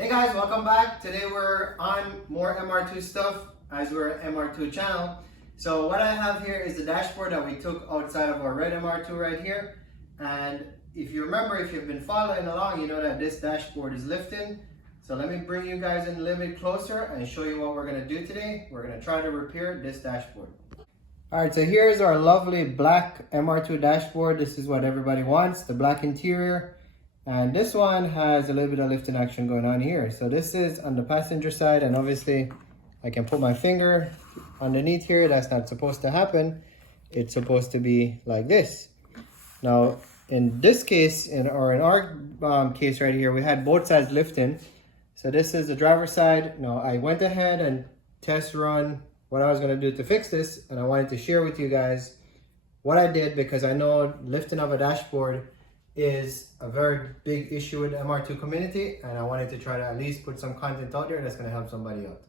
Hey guys, welcome back. Today we're on more MR2 stuff as we're an MR2 channel. So what I have here is the dashboard that we took outside of our red MR2 right here. And if you remember, if you've been following along, you know that this dashboard is lifting. So let me bring you guys in a little bit closer and show you what we're gonna do today. We're gonna try to repair this dashboard. All right, so here's our lovely black MR2 dashboard. This is what everybody wants, the black interior. And this one has a little bit of lifting action going on here. So this is on the passenger side, and obviously I can put my finger underneath here. That's not supposed to happen. It's supposed to be like this. Now, in this case, in our case right here, we had both sides lifting. So this is the driver's side. Now, I went ahead and test run what I was gonna do to fix this, and I wanted to share with you guys what I did, because I know lifting of a dashboard is a very big issue with the MR2 community, and I wanted to try to at least put some content out there that's going to help somebody out.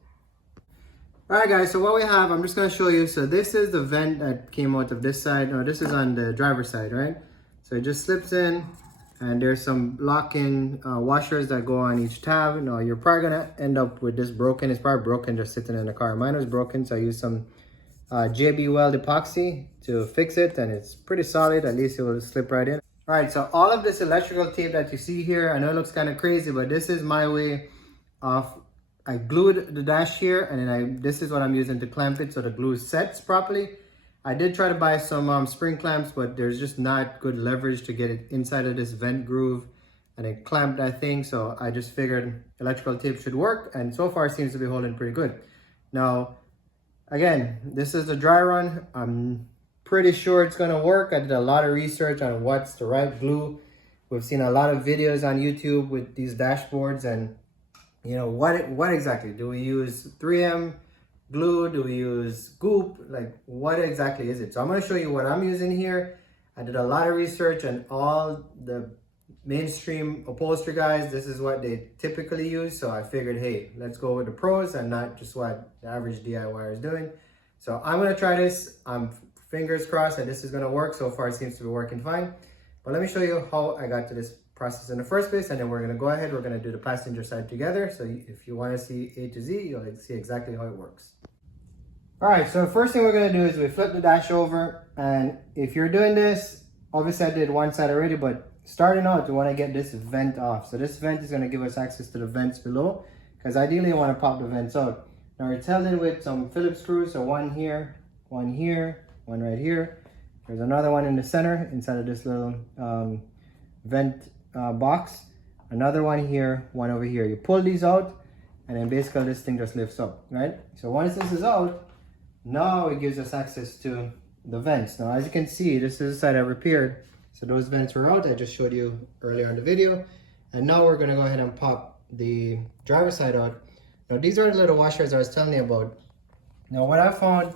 All right guys, so what we have, I'm just going to show you. So this is the vent that came out of this side. No, this is on the driver's side, right? So it just slips in, and there's some lock-in washers that go on each tab. No, you're probably going to end up with this broken. It's probably broken just sitting in the car. Mine was broken, so I used some JB Weld epoxy to fix it, and it's pretty solid. At least it will slip right in. All right, so all of this electrical tape that you see here, I know it looks kind of crazy, but this is my way of, I glued the dash here, and then this is what I'm using to clamp it so the glue sets properly. I did try to buy some spring clamps, but there's just not good leverage to get it inside of this vent groove and then clamp that thing. So I just figured electrical tape should work, and so far it seems to be holding pretty good. Now, again, this is the dry run. I'm pretty sure it's gonna work. I did a lot of research on what's the right glue. We've seen a lot of videos on YouTube with these dashboards, and you know, what exactly? Do we use 3M glue? Do we use goop? Like, what exactly is it? So I'm gonna show you what I'm using here. I did a lot of research, and all the mainstream upholstery guys, this is what they typically use. So I figured, hey, let's go with the pros and not just what the average DIYer is doing. So I'm gonna try this. I'm fingers crossed that this is going to work. So far it seems to be working fine, but let me show you how I got to this process in the first place, and then we're going to go ahead, we're going to do the passenger side together. So if you want to see A to Z, you'll see exactly how it works. All right, so the first thing we're going to do is we flip the dash over, and if you're doing this, obviously I did one side already, but starting out, we want to get this vent off. So this vent is going to give us access to the vents below, because ideally you want to pop the vents out. Now it's held in with some Phillips screws, so one here, one right here. There's another one in the center inside of this little vent box. Another one here, one over here. You pull these out, and then basically this thing just lifts up, right? So once this is out, now it gives us access to the vents. Now, as you can see, this is the side I repaired. So those vents were out. I just showed you earlier in the video. And now we're gonna go ahead and pop the driver's side out. Now, these are the little washers I was telling you about. Now, what I found,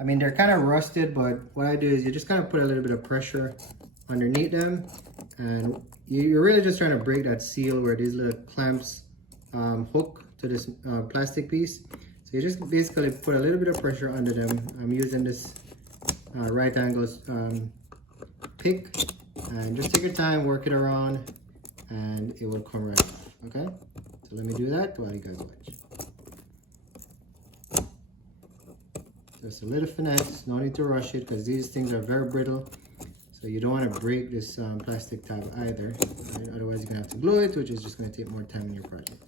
I mean, they're kind of rusted, but what I do is you just kind of put a little bit of pressure underneath them, and you're really just trying to break that seal where these little clamps hook to this plastic piece. So you just basically put a little bit of pressure under them. I'm using this right angles pick, and just take your time, work it around, and it will come right off, okay? So let me do that while you guys watch. Just a little finesse, no need to rush it, because these things are very brittle. So you don't want to break this plastic tab either, right? Otherwise you're going to have to glue it, which is just going to take more time in your project.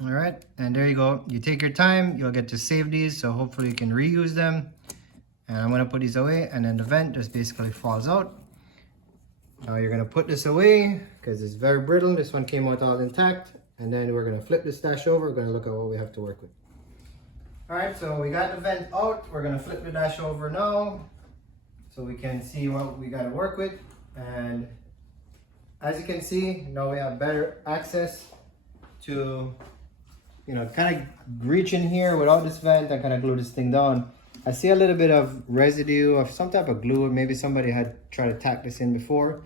All right, and there you go. You take your time, you'll get to save these, so hopefully you can reuse them. And I'm going to put these away, and then the vent just basically falls out. Now you're going to put this away because it's very brittle. This one came out all intact, and then we're going to flip this dash over. We're going to look at what we have to work with. All right, so we got the vent out. We're gonna flip the dash over now so we can see what we gotta work with. And as you can see, now we have better access to, you know, kind of reach in here without this vent and kind of glue this thing down. I see a little bit of residue of some type of glue. Maybe somebody had tried to tack this in before.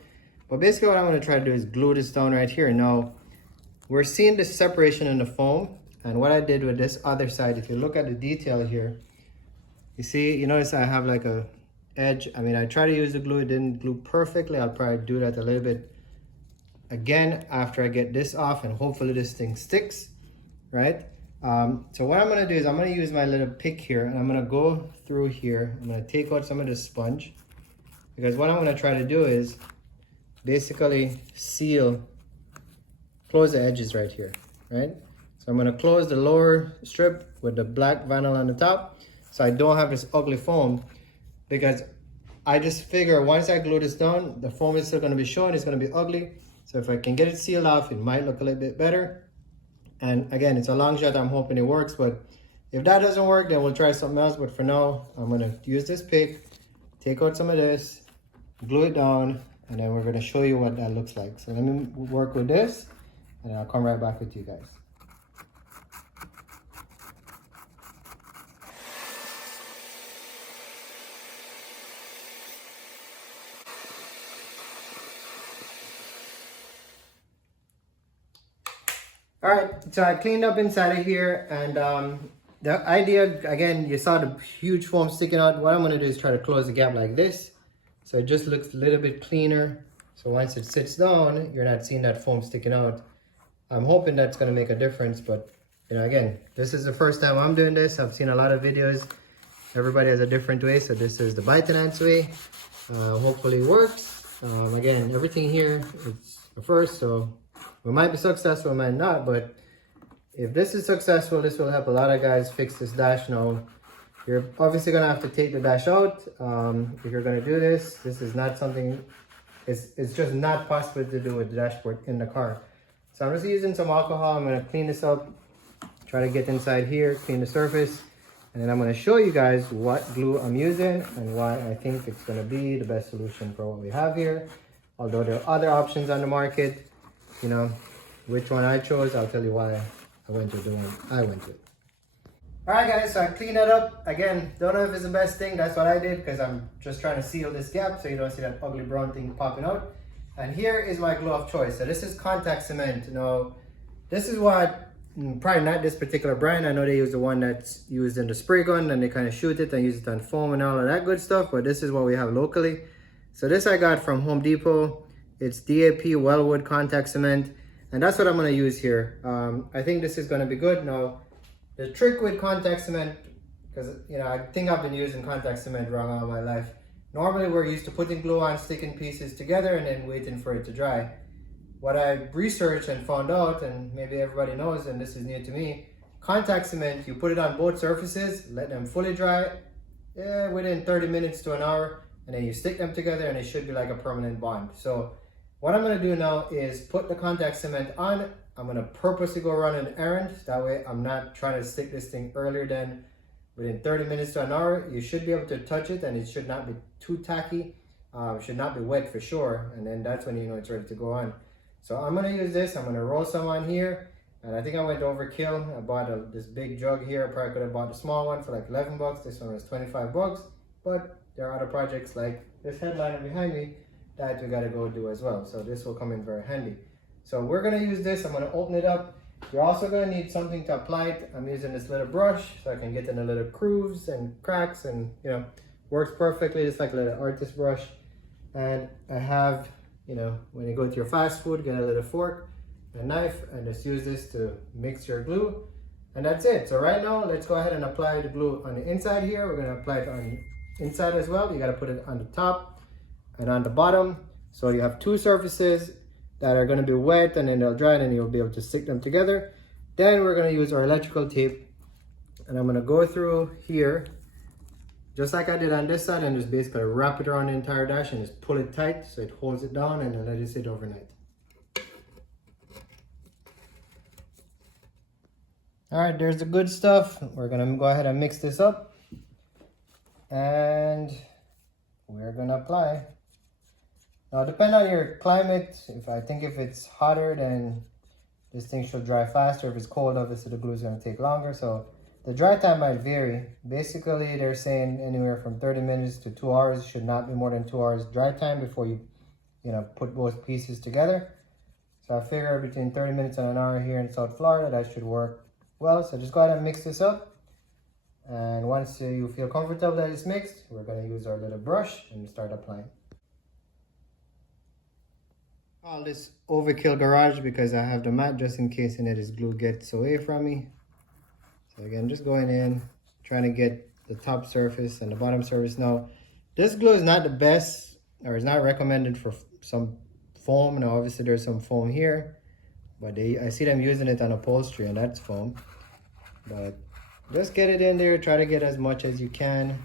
But basically what I'm gonna try to do is glue this down right here. Now, we're seeing this separation in the foam. And what I did with this other side, if you look at the detail here, you see, you notice I have like a edge. I mean, I tried to use the glue, it didn't glue perfectly. I'll probably do that a little bit again after I get this off, and hopefully this thing sticks, right? So what I'm gonna do is I'm gonna use my little pick here, and I'm gonna go through here. I'm gonna take out some of this sponge, because what I'm gonna try to do is basically close the edges right here, right? So I'm gonna close the lower strip with the black vinyl on the top, so I don't have this ugly foam, because I just figure once I glue this down, the foam is still gonna be showing, it's gonna be ugly. So if I can get it sealed off, it might look a little bit better. And again, it's a long shot, I'm hoping it works, but if that doesn't work, then we'll try something else. But for now, I'm gonna use this pick, take out some of this, glue it down, and then we're gonna show you what that looks like. So let me work with this, and I'll come right back with you guys. All right, so I cleaned up inside of here, and the idea, again, you saw the huge foam sticking out. What I'm gonna do is try to close the gap like this, so it just looks a little bit cleaner. So once it sits down, you're not seeing that foam sticking out. I'm hoping that's gonna make a difference, but you know, again, this is the first time I'm doing this. I've seen a lot of videos. Everybody has a different way, so this is the ByteDance way. Hopefully it works. Again, everything here, it's a first, so we might be successful, we might not, but if this is successful, this will help a lot of guys fix this dash. Now, you're obviously gonna have to take the dash out. If you're gonna do this, this is not something, it's just not possible to do with the dashboard in the car. So I'm just using some alcohol. I'm gonna clean this up, try to get inside here, clean the surface, and then I'm gonna show you guys what glue I'm using and why I think it's gonna be the best solution for what we have here. Although there are other options on the market, you know, which one I chose, I'll tell you why I went with the one I went with. All right, guys, so I cleaned that up. Again, don't know if it's the best thing. That's what I did, because I'm just trying to seal this gap so you don't see that ugly brown thing popping out. And here is my glue of choice. So this is contact cement. Now, this is what, probably not this particular brand. I know they use the one that's used in the spray gun, and they kind of shoot it and use it on foam and all of that good stuff, but this is what we have locally. So this I got from Home Depot. It's DAP Wellwood contact cement, and that's what I'm gonna use here. I think this is gonna be good. Now, the trick with contact cement, because you know, I think I've been using contact cement wrong all my life. Normally we're used to putting glue on, sticking pieces together, and then waiting for it to dry. What I researched and found out, and maybe everybody knows, and this is new to me, contact cement, you put it on both surfaces, let them fully dry, within 30 minutes to an hour, and then you stick them together, and it should be like a permanent bond. So what I'm gonna do now is put the contact cement on. I'm gonna purposely go run an errand. That way I'm not trying to stick this thing earlier than within 30 minutes to an hour. You should be able to touch it, and it should not be too tacky. It should not be wet for sure. And then that's when you know it's ready to go on. So I'm gonna use this. I'm gonna roll some on here. And I think I went overkill. I bought this big jug here. I probably could have bought the small one for like 11 bucks. This one was 25 bucks. But there are other projects like this headliner behind me that we gotta go do as well. So this will come in very handy. So we're gonna use this. I'm gonna open it up. You're also gonna need something to apply it. I'm using this little brush so I can get in the little grooves and cracks, and you know, works perfectly. It's like a little artist brush. And I have, you know, when you go to your fast food, get a little fork, a knife, and just use this to mix your glue. And that's it. So right now, let's go ahead and apply the glue on the inside here. We're gonna apply it on the inside as well. You gotta put it on the top and on the bottom. So you have two surfaces that are gonna be wet, and then they'll dry, and then you'll be able to stick them together. Then we're gonna use our electrical tape, and I'm gonna go through here, just like I did on this side, and just basically wrap it around the entire dash and just pull it tight so it holds it down, and then let it sit overnight. All right, there's the good stuff. We're gonna go ahead and mix this up, and we're gonna apply. Now, depending on your climate, if it's hotter, then this thing should dry faster. If it's cold, obviously the glue is gonna take longer. So the dry time might vary. Basically, they're saying anywhere from 30 minutes to 2 hours. Should not be more than 2 hours dry time before you put both pieces together. So I figure between 30 minutes and an hour here in South Florida, that should work well. So just go ahead and mix this up. And once you feel comfortable that it's mixed, we're gonna use our little brush and start applying. All this overkill garage because I have the mat just in case any of this glue gets away from me. So again, just going in, trying to get the top surface and the bottom surface. Now, this glue is not the best, or is not recommended for some foam. Now, obviously there's some foam here, but I see them using it on upholstery and that's foam. But just get it in there, try to get as much as you can.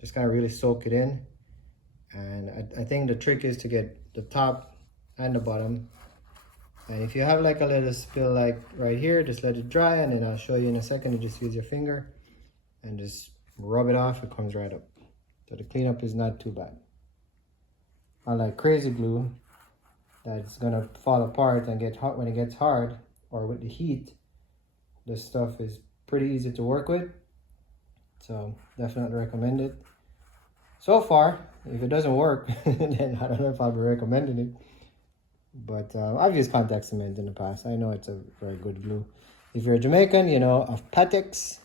Just kind of really soak it in. And I think the trick is to get the top and the bottom. And if you have like a little spill like right here, just let it dry, and then I'll show you in a second. You just use your finger and just rub it off, it comes right up. So the cleanup is not too bad. Unlike crazy glue, that's gonna fall apart and get hot when it gets hard, or with the heat, this stuff is pretty easy to work with. So definitely recommend it. So far, if it doesn't work, then I don't know if I'll be recommending it. But I've used contact cement in the past. I know it's a very good glue. If you're Jamaican, you know of Patex.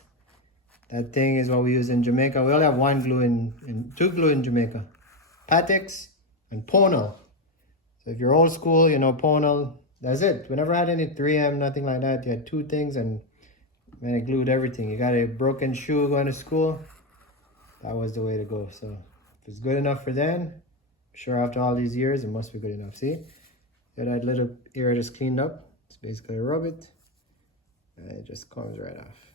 That thing is what we use in Jamaica. We only have two glue in Jamaica. Patex and Ponal. So if you're old school, you know Ponal. That's it. We never had any 3M, nothing like that. You had two things and man, it glued everything. You got a broken shoe going to school. That was the way to go. So if it's good enough for then, I'm sure after all these years, it must be good enough. See? That little area just cleaned up. It's basically rub it and it just comes right off.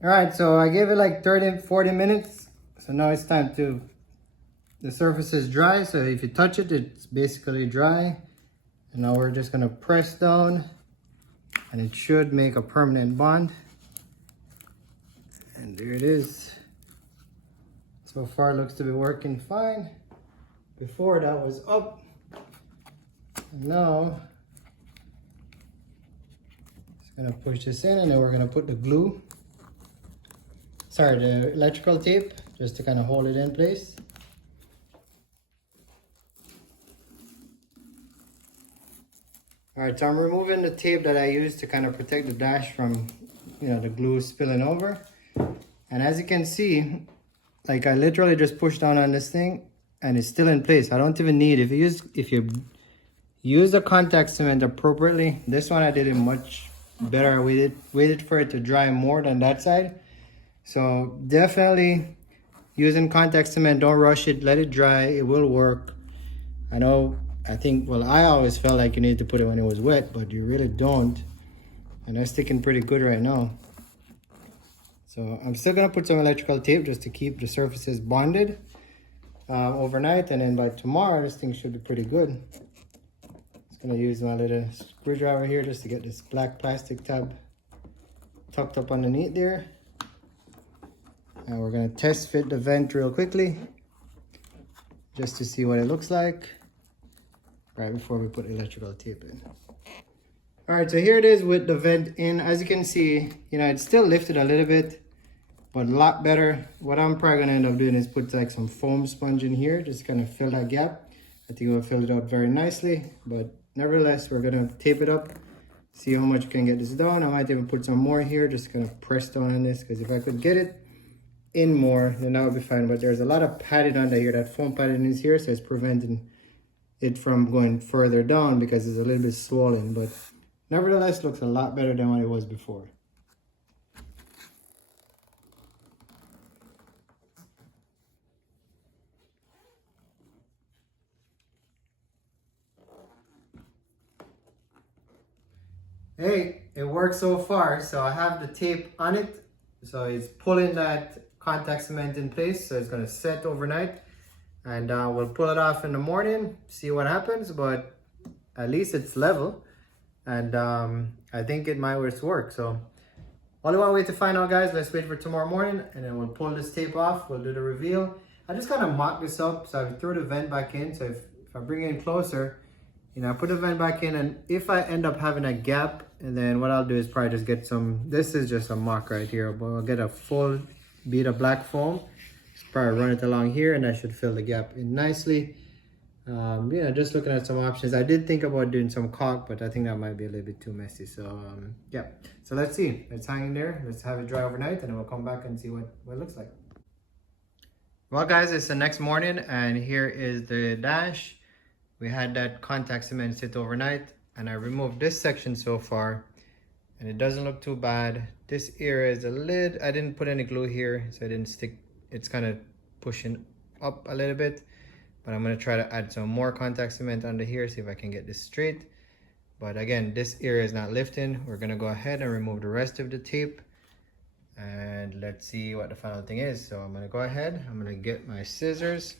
All right, so I gave it like 30-40 minutes. So now it's time to, the surface is dry. So if you touch it, it's basically dry. And now we're just gonna press down and it should make a permanent bond. And there it is. So far it looks to be working fine. Before that was up. And now, just gonna push this in and then we're gonna put the glue. Sorry, the electrical tape, just to kind of hold it in place. All right, so I'm removing the tape that I used to kind of protect the dash from, you know, the glue spilling over. And as you can see, like I literally just pushed down on this thing and it's still in place. I don't even need, if you use the contact cement appropriately, this one I did it much better. I waited for it to dry more than that side. So definitely using contact cement, don't rush it, let it dry, it will work. I always felt like you need to put it when it was wet, but you really don't. And that's sticking pretty good right now. So I'm still gonna put some electrical tape just to keep the surfaces bonded overnight, and then by tomorrow, this thing should be pretty good. Just gonna use my little screwdriver here just to get this black plastic tab tucked up underneath there. And we're gonna test fit the vent real quickly, just to see what it looks like, right before we put electrical tape in. All right, so here it is with the vent in. As you can see, you know, it's still lifted a little bit, but a lot better. What I'm probably gonna end up doing is put like some foam sponge in here, just kind of fill that gap. I think it will fill it out very nicely, but nevertheless, we're gonna tape it up, see how much we can get this done. I might even put some more here, just kind of press down on this, because if I could get it in more, then that would be fine. But there's a lot of padding under here. That foam padding is here, so it's preventing it from going further down because it's a little bit swollen. But nevertheless, looks a lot better than what it was before. Hey, it worked so far. So I have the tape on it, so it's pulling that contact cement in place, so it's going to set overnight, and we'll pull it off in the morning, see what happens. But at least it's level, and I think it might work. So only one way to find out, guys. Let's wait for tomorrow morning, and then we'll pull this tape off. We'll do the reveal. I just kind of mock this up, so I threw the vent back in, so if I bring it in closer, you know, I put the vent back in, and if I end up having a gap, and then what I'll do is probably just get some, this is just a mock right here, but I'll get a full bead of black foam, just probably run it along here, and that should fill the gap in nicely. You know, just looking at some options. I did think about doing some caulk, but I think that might be a little bit too messy. So yeah, so let's see, let's hang in there, let's have it dry overnight, and then we'll come back and see what it looks like. Well guys, it's the next morning, and here is the dash. We had that contact cement sit overnight, and I removed this section so far, and it doesn't look too bad. This area is a lid, I didn't put any glue here, so it didn't stick. It's kind of pushing up a little bit, but I'm going to try to add some more contact cement under here, see if I can get this straight. But again, this area is not lifting. We're going to go ahead and remove the rest of the tape, and let's see what the final thing is. So I'm going to go ahead, I'm going to get my scissors.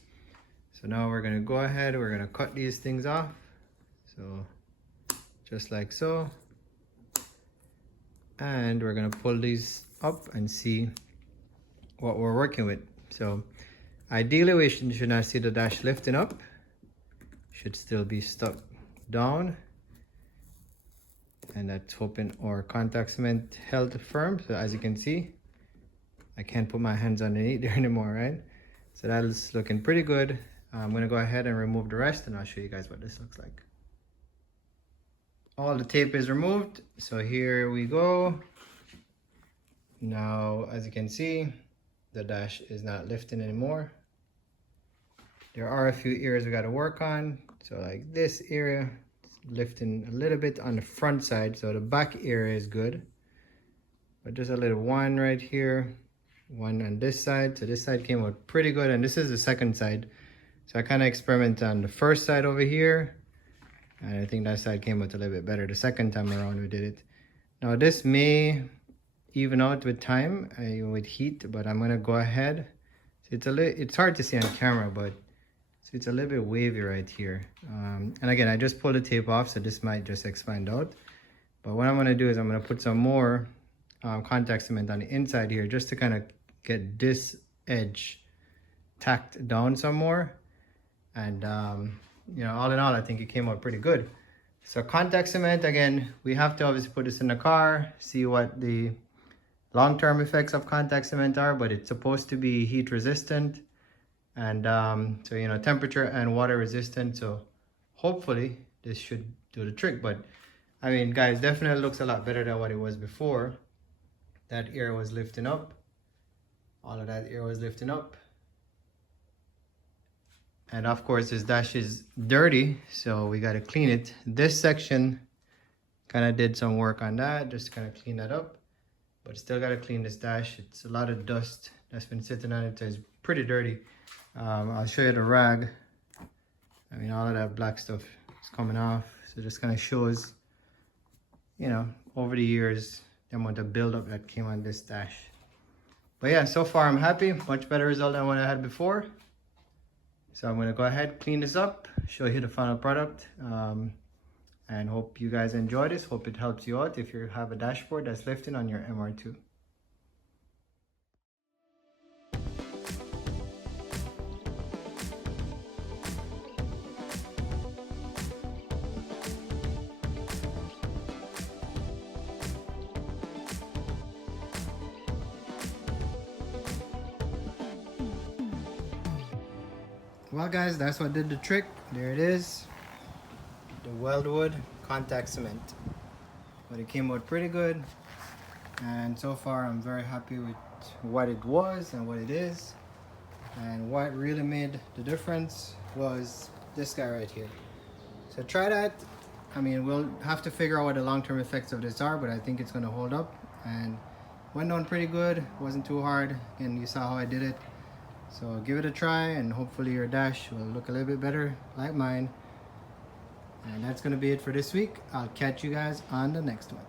So now we're going to go ahead, we're going to cut these things off. So just like so. And we're going to pull these up and see what we're working with. So ideally we should not see the dash lifting up. Should still be stuck down. And that's hoping our contact cement held firm. So as you can see, I can't put my hands underneath there anymore, right? So that is looking pretty good. I'm going to go ahead and remove the rest, and I'll show you guys what this looks like. All the tape is removed, so here we go. Now, as you can see, the dash is not lifting anymore. There are a few areas we got to work on. So like this area, it's lifting a little bit on the front side, so the back area is good. But just a little one right here, one on this side. So this side came out pretty good, and this is the second side. So I kind of experimented on the first side over here, and I think that side came out a little bit better the second time around we did it. Now this may even out with time, with heat, but I'm gonna go ahead. So it's hard to see on camera, but so it's a little bit wavy right here. And again, I just pulled the tape off, so this might just expand out. But what I'm gonna do is I'm gonna put some more contact cement on the inside here, just to kind of get this edge tacked down some more. And you know, all in all, I think it came out pretty good. So contact cement, again, we have to obviously put this in the car, see what the long-term effects of contact cement are, but it's supposed to be heat resistant, and so, you know, temperature and water resistant. So hopefully this should do the trick. But I mean, guys, definitely looks a lot better than what it was before. That area was lifting up, all of that area was lifting up. And of course, this dash is dirty, so we got to clean it. This section kind of did some work on that, just to kind of clean that up. But still got to clean this dash. It's a lot of dust that's been sitting on it, so it's pretty dirty. I'll show you the rag. I mean, all of that black stuff is coming off. So just kind of shows, you know, over the years, the amount of buildup that came on this dash. But yeah, so far I'm happy. Much better result than what I had before. So I'm going to go ahead, clean this up, show you the final product, and hope you guys enjoy this. Hope it helps you out if you have a dashboard that's lifting on your MR2. Well guys, that's what did the trick. There it is, the Weldwood contact cement. But it came out pretty good, and so far I'm very happy with what it was and what it is. And what really made the difference was this guy right here. So try that. I mean, we'll have to figure out what the long-term effects of this are, but I think it's going to hold up, and went on pretty good. Wasn't too hard, and you saw how I did it. So give it a try, and hopefully your dash will look a little bit better like mine. And that's going to be it for this week. I'll catch you guys on the next one.